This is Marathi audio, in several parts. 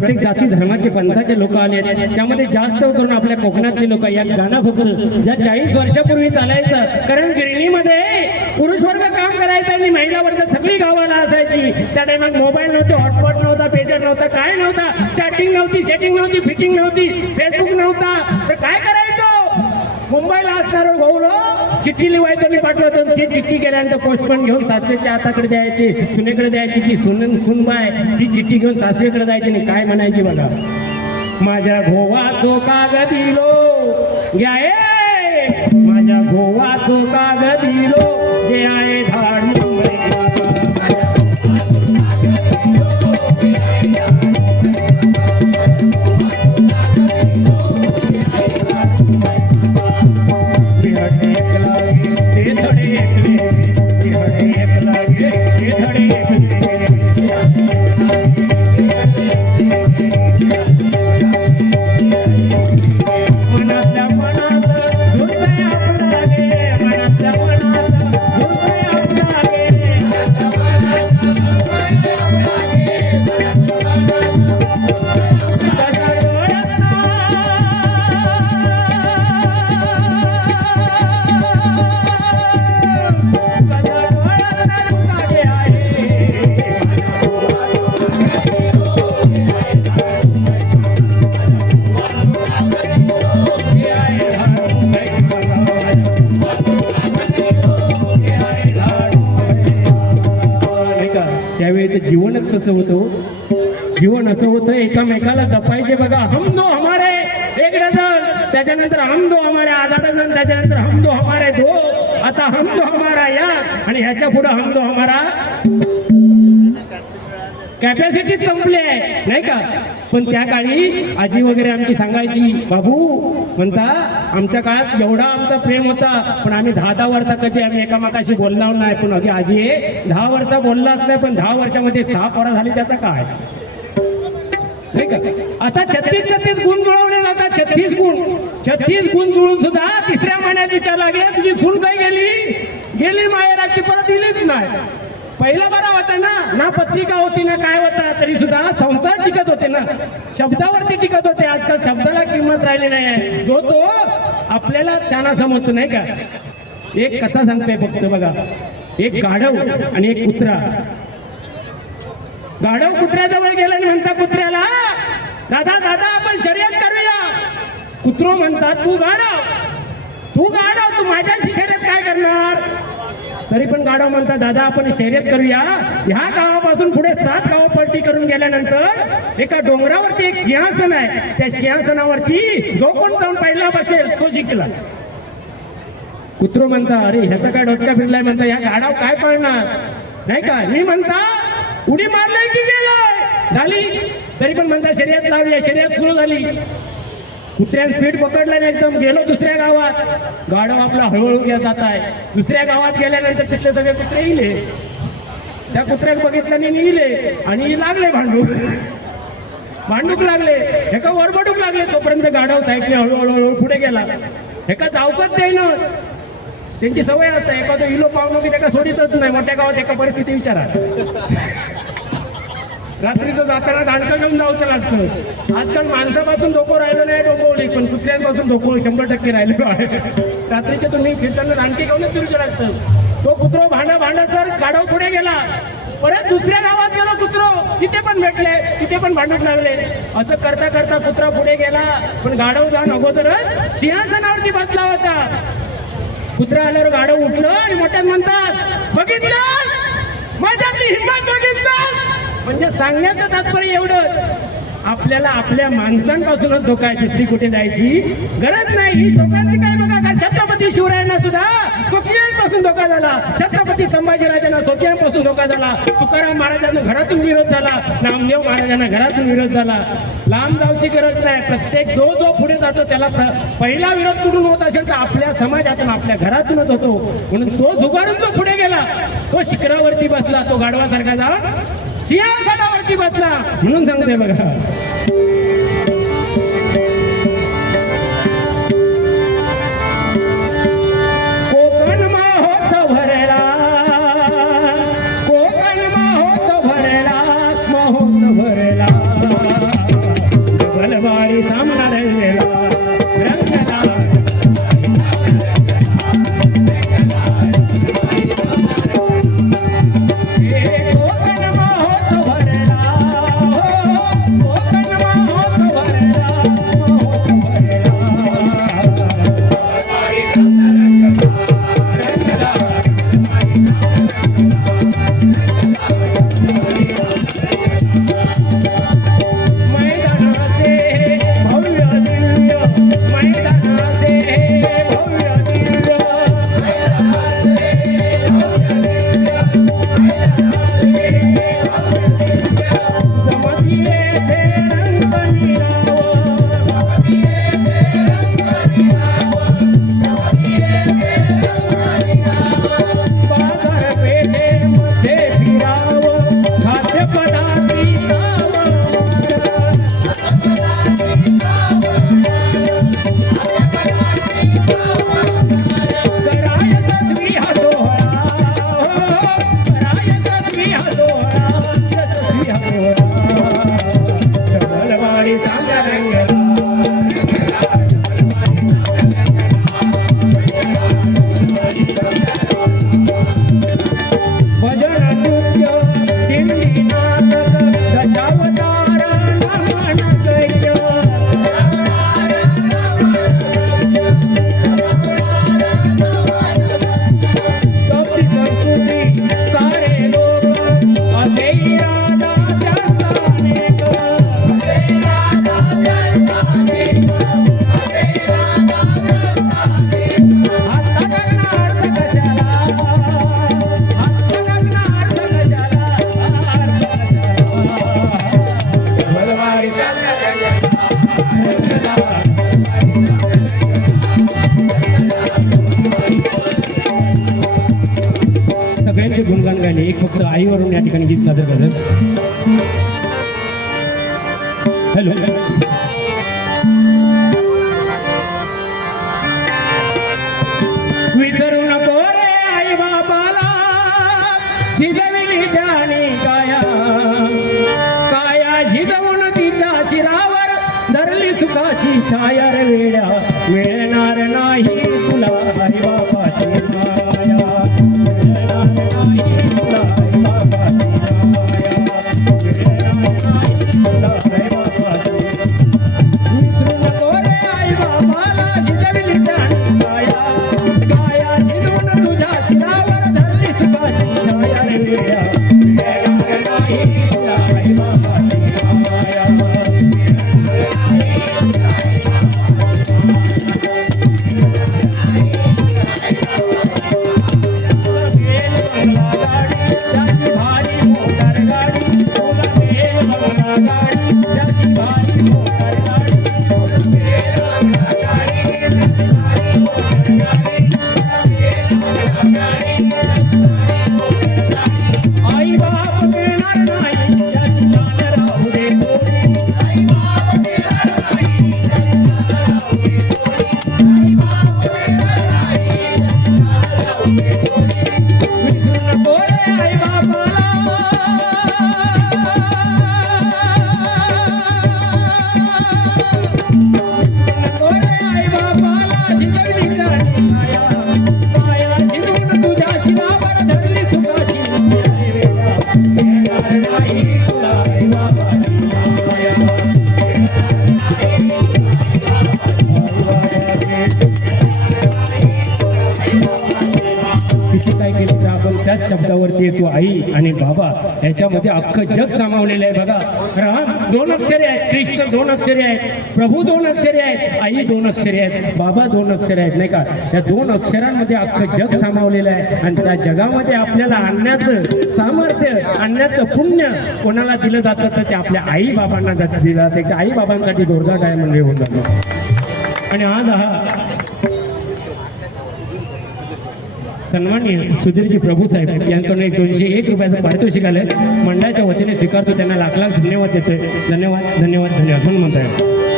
प्रत्येक जाती धर्माचे पंथाचे लोक आले. आहेत. त्यामध्ये जास्त करून आपल्या कोकणातले लोक या गाणं फक्त ज्या चाळीस वर्षापूर्वी चालायचं कारण गिरणीमध्ये पुरुष वर्ग काम करायचं आणि महिला वर्ग सगळी गावाला असायची त्या टायमात मोबाईल नव्हते हॉटस्पॉट नव्हता पेजर नव्हता काय नव्हता. चॅटिंग नव्हती सेटिंग नव्हती फिटिंग नव्हती फेसबुक नव्हता. तर काय करायचं? मुंबईला असणारं भाऊ चिठ्ठी लिवायचं मी पाठवत ती चिठ्ठी गेल्यानंतर पोस्टमन घेऊन सासरेच्या हाताकडे द्यायची सुनेकडे द्यायची ती सुन सुनबाय ती चिठ्ठी घेऊन सासरेकडे जायची नाही काय म्हणायची बघा. माझ्या गोवाचो कागदिलो घ्या माझ्या गोवाचो कागदिलो दिलो कसं होतं जीवन असं होतं हो. एकामेकाला जपायचे बघा. हम दो हमारे एक डझन. त्याच्यानंतर हम दो हमारे आधा डझन. त्याच्यानंतर हम दो हमारे दो. आता हम दो हमारा या. आणि ह्याच्या पुढे हम दो हमारा कॅपॅसिटी संपली आहे नाही का? पण त्या काळी आजी वगैरे आमची सांगायची बाबू म्हणता आमच्या काळात एवढा आमचा प्रेम होता पण आम्ही दहा दहा वर्षा कधी आम्ही एकामेकाशी बोलणार नाही. पण अगदी आजी दहा वर्षा बोललाच नाही पण दहा वर्षामध्ये सहा पोरा झाली त्याचा काय? नाही का? आता छत्तीस छत्तीस गुण जुळवले जातात छत्तीस गुण. छत्तीस गुण जुळून सुद्धा तिसऱ्या महिन्यात विचारला गे तुझी सून काही गेली? गेली माहेर परत दिलीच नाही. पहिला बरा होता ना. ना पत्रिका होती ना काय होता तरी सुद्धा संसार टिकत होते ना. शब्दावरती टिकत होते. आजकाल शब्दाला किंमत राहिली नाही जो तो आपल्याला चाना समजतो नाही का? एक कथा सांगतोय फक्त बघा. एक गाढव आणि एक कुत्रा. गाढव कुत्र्याजवळ गेला आणि म्हणता कुत्र्याला दादा दादा आपण शर्यत करूया. कुत्रो म्हणतात तू गाढव. तू गाढव. तू माझ्याशी शर्यत काय करणार? तरी पण गाडव म्हणतात दादा आपण शर्यत करूया. ह्या गावापासून पुढे सात गाव पलटी करून गेल्यानंतर एका डोंगरावरती एक सिंहासन आहे. त्या सिंहासनावरती जो कोण जाऊन पहिला बसेल तो जिंकला. कुत्रो म्हणता अरे ह्याचा काय डोक्या फिरलाय? म्हणता ह्या गाडाव काय पाळणार? नाही का? मी म्हणता उडी मारलाय की गेलाय. झाली. तरी पण म्हणता शर्यत लावली शर्यत सुरू झाली. कुत्र्याने स्पीड पकडला एकदम गेलो दुसऱ्या गावात. गाडव आपला हळूहळू घेत जात आहे दुसऱ्या गावात गेल्यानंतर तिथले सगळे कुत्रे इले. त्या कुत्र्याक बघितल्याने इले. निघले आणि लागले भांडूक भांडूक लागले. एका वरबडूक लागले. तोपर्यंत गाडव साहेबने हळूहळू हळूहळू पुढे गेला. एका चावकत जाईन त्यांची सवय असते. एखादं इलो पाहून की त्याला सोडितच नाही. मोठ्या गावात एका परिस्थिती विचारा. रात्रीचं जाताना दांडकं घेऊन जाऊचं लागतं. आजकाल माणसापासून धोको राहिलं नाही डोकवली पण कुत्र्यांपासून धोको शंभर टक्के राहिलेलो आहे. रात्रीचे तुम्ही फिरताना दांडकी घेऊनच फिरूचं लागतं तो कुत्रो भांडा भांडा तर गाडव पुढे गेला. परत दुसऱ्या गावात गेलो कुत्रो. तिथे पण भेटले तिथे पण भांडूक लागले. असं करता करता कुत्रा पुढे गेला पण गाडव जाऊन अगोदरच सिंहासनावरती बसला होता. कुत्रा आल्यावर गाडव उठलं आणि मोठ्यात म्हणतात बघितलं माझ्यातली हिंमत बघितलं म्हणजे सांगण्याचं तात्पर्य एवढं आपल्याला आपल्या माणसांपासूनच धोका आहे कुठे जायची गरज नाही. ही लोकांची काय बघा का छत्रपती शिवरायांना सुद्धा स्वकीयांपासून धोका झाला. छत्रपती संभाजीराजांना स्वकीयांपासून धोका झाला. तुकाराम महाराजांना घरातून विरोध झाला. नामदेव महाराजांना घरातून विरोध झाला. लांब जाऊची गरज नाही. प्रत्येक जो जो पुढे जातो त्याला पहिला विरोध कुठून होत असेल तर आपल्या समाजातून आपल्या घरातूनच होतो. म्हणून तो झुगारून जो पुढे गेला तो शिखरावरती बसला तो गाढवासारखा जाऊन सिंहासनावरती बसला म्हणून सांगते बघा. भरला महोत्सव भरला बलवारी सामना ഛായാരവേല വേള याच्यामध्ये अख्खं जग सामावलेलं आहे बघा. राम दोन अक्षरे आहेत. कृष्ण दोन अक्षरे आहेत. प्रभू दोन अक्षरे आहेत. आई दोन अक्षरे आहेत. बाबा दोन अक्षरे आहेत नाही का? या दोन अक्षरांमध्ये अख्खं जग सामावलेलं आहे. आणि त्या जगामध्ये आपल्याला आणण्याचं सामर्थ्य आणण्याचं पुण्य कोणाला दिलं जातं तर ते आपल्या आई बाबांना दिलं जातं. आई बाबांसाठी जोरदार काय म्हणजे होऊन जातं. आणि आज हा सन्माननीय सुधीरजी प्रभू साहेब यांकडून एक दोनशे एक रुपयाचं पारितोषिक आलं मंडळाच्या वतीने स्वीकारतो त्यांना लाख लाख धन्यवाद देतोय. धन्यवाद धन्यवाद धन्यवाद. म्हणून म्हणताय.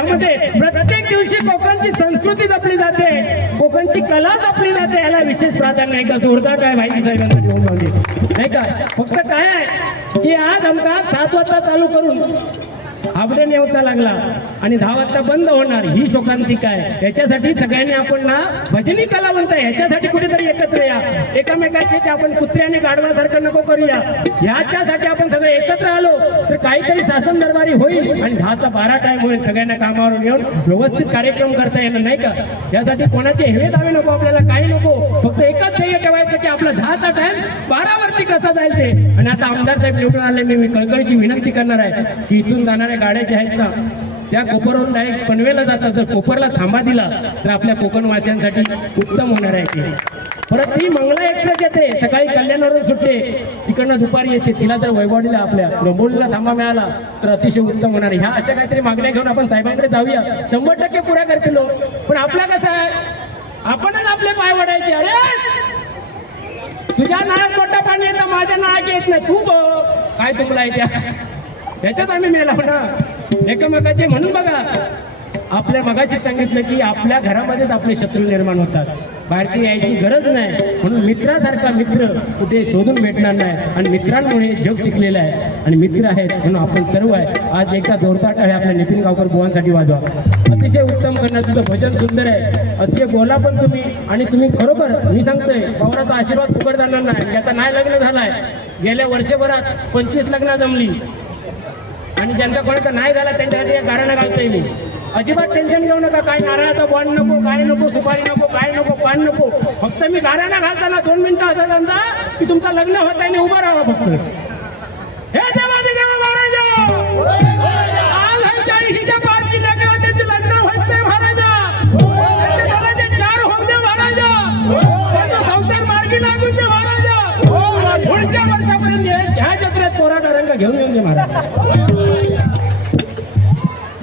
यामध्ये प्रत्येक दिवशी कोकणची संस्कृती जपली जाते. कोकणची कला जपली जाते. याला विशेष प्राधान्य आहे का? जोरदार काय भाई नाही का? फक्त काय आहे की आज आमका सात वाजता चालू करून हाबडे नेवता लागला आणि दहा वाजता बंद होणार. ही शोकांतिका आहे. याच्यासाठी सगळ्यांनी आपण ना भजनी कलावंत म्हणताय ह्याच्यासाठी कुठेतरी एकामेकाचे ते आपण कुत्र्याने गाडवासारखं नको करूया. ह्याच्यासाठी आपण सगळे एकत्र आलो तर काहीतरी शासन दरबारी होईल आणि दहाचा बारा टाइम होईल. सगळ्यांना कामावरून येऊन व्यवस्थित कार्यक्रम करता येणार नाही का? यासाठी कोणाचे हेवे दावे नको आपल्याला काही नको. फक्त एकच ध्येय ठेवायचं की आपला दहाचा टाइम बारावरती कसा जाईल ते. आणि आता आमदार साहेब निवडून आले मी मी कळकळीची विनंती करणार आहे की इथून जाणाऱ्या गाड्या ज्या आहेत ना त्या कोपरवरून डायरेक्ट पनवेला जातात. जर कोपरला थांबा दिला तर आपल्या कोकण वाचनासाठी उत्तम होणार आहे की परत ती मंगळा एक्सप्रेस येते. सकाळी कल्याणवरून सुटते. तिकडनं दुपारी येते. तिला जर वैभवडीला आपल्या डोंबोलीला थांबा मिळाला तर अतिशय उत्तम होणार ह्या अशा काहीतरी मागण्या घेऊन आपण साहेबांकडे जाऊया. शंभर टक्के पुरा करतील लोक. पण आपला कसं आहे? आपणच आपले पाय वडायचे. अरे! तुझ्या नायात मोठा पाणी येतं माझ्या नायात येत नाही. तू काय तुला येत्या याच्यात आम्ही मेला ना एकमेकाचे म्हणून बघा. आपल्या मगाशी सांगितलं की आपल्या घरामध्येच आपले शत्रू निर्माण होतात. बाहेरची यायची गरज नाही. म्हणून मित्रासारखा मित्र कुठे शोधून भेटणार नाही. आणि मित्रांमुळे जग टिकलेलं आहे. आणि मित्र आहेत म्हणून आपण सर्व आहे. आज एकदा जोरदार टाळे आपल्या नितीन गावकर बुवांसाठी वाजवा. अतिशय उत्तम करणार तुझं भजन सुंदर आहे. अतिशय बोला पण तुम्ही. आणि तुम्ही खरोखर मी सांगतोय पवनाचा आशीर्वाद फुकट जाणार नाही ज्याचा नाही लग्न झालाय. गेल्या वर्षभरात पंचवीस लग्न जमली. आणि ज्यांचा कोणाचा नाही झाला त्यांच्यासाठी एक घालतोय मी. अजिबात टेन्शन घेऊ नका. काय नारळाचं बॉन्ड नको काय नको सुपारी नको काय नको पान नको. फक्त मी गाऱ्याला घालताना दोन मिनिटं असं समजा की तुमचं लग्न होत आहे उभं राहा फक्त. हे देवाचे देवा आज लग्न चार ह्या घेऊन घे दे महाराज.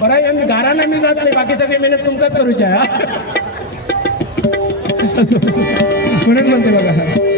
बरं आहे, आम्ही गाराना मी जात नाही बाकी सगळी मेहनत तुमकाच करूची आहे म्हणून म्हणते बघा.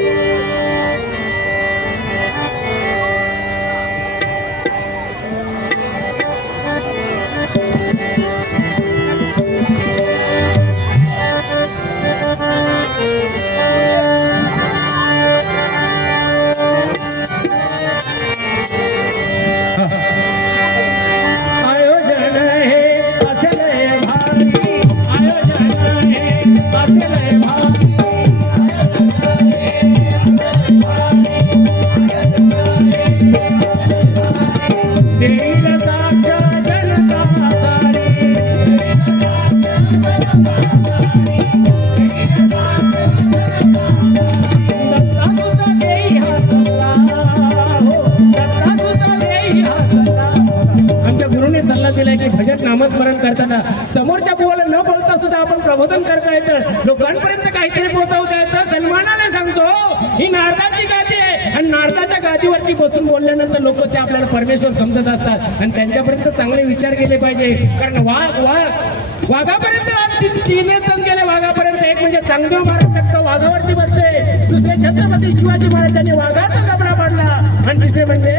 आणि नारदाच्या गादीवरती बसून बोलल्यानंतर लोक ते आपल्याला परमेश्वर समजत असतात. आणि त्यांच्यापर्यंत चांगले विचार केले पाहिजे. कारण वाघ वाघ वाघापर्यंत आज तिने जण गेले वाघापर्यंत. एक म्हणजे चांगदेव महाराज शकतो वाघावरती बसते दुसरे छत्रपती शिवाजी महाराजांनी वाघाचा कपडा पाडला. आणि तिसरे म्हणजे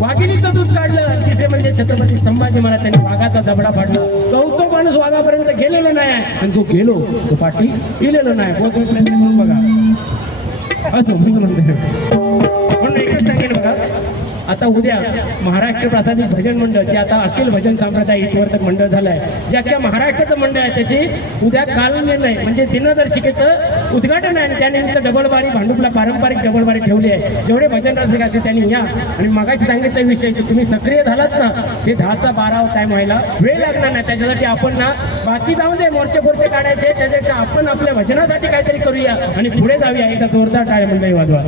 वाघिणीचं दूध काढलं. तिथे म्हणजे छत्रपती संभाजी महाराज त्यांनी वाघाचा जबडा फाडला चौथो माणूस वाघापर्यंत गेलेला नाही. आणि तो गेलो तो पाठी गेलेलो नाही. म्हणून बघा. असं म्हणून म्हणते म्हणून एकच सांगेल बघा आता उद्या महाराष्ट्र प्रासादिक भजन मंडळ जे आता अखिल भजन संप्रदाय हितवर्तक मंडळ झालंय जे अख्ख्या महाराष्ट्राचं मंडळ आहे त्याची उद्या काल निर्णय म्हणजे दिनदर्शिकेचं उद्घाटन आहे. आणि त्यानिमित्त डबलबारी भांडुपला पारंपरिक डबलबारी ठेवली आहे. जेवढे भजन रसिक असते त्यांनी या. आणि मगाशी सांगितलं विषय की तुम्ही सक्रिय झालात ना ते दहाचा बारा टाईम व्हायला वेळ लागणार नाही. त्याच्यासाठी आपण ना बाकी जाऊ दे मोर्चे फोर्चे काढायचे त्याच्यापेक्षा आपण आपल्या भजनासाठी काहीतरी करूया. आणि पुढे जाऊया एका जोरदार टाळ्या मंडळी वाजवा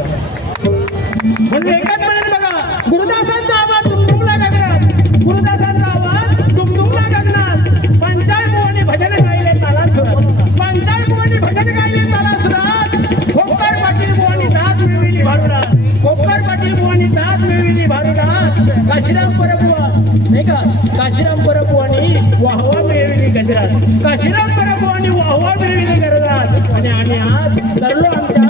गुरुदासांचा आवाज दुमदुमला गगनात. गुरुदासांचा आवाज दुमदुमला गगनात. पंचाळ बुवांनी भजन गायले ताला सुरात पंचाळ बुवांनी भजन गायले ताला सुरात खोपकर पाटील बुवांनी दात मिळविली भारुडात. खोपकर पाटील बुवांनी दात मिळविली भारुडात. काशीराम परबुवा नाही का? काशीराम परबुवांनी वाहवा मिळविली गजरात. काशीराम परबुवांनी वाहवा मिळविली गजरात. आणि आम्ही आज तरलो आमच्या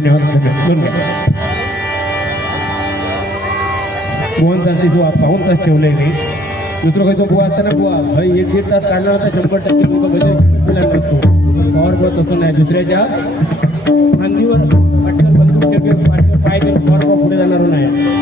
धन्यवाद धन्यवाद धन्यवाद दोन घ्या मोहन चालते जो पाहून तास ठेवलंय मी दुसरं काही तो बुवा असताना बुवा भाई एक दीड तास काढला होता शंभर टक्के लोक भजन केला पॉवर बस असतो नाही दुसऱ्याच्या खांदीवर पाठीवर बंदूक पाय पॉवर पुढे जाणार नाही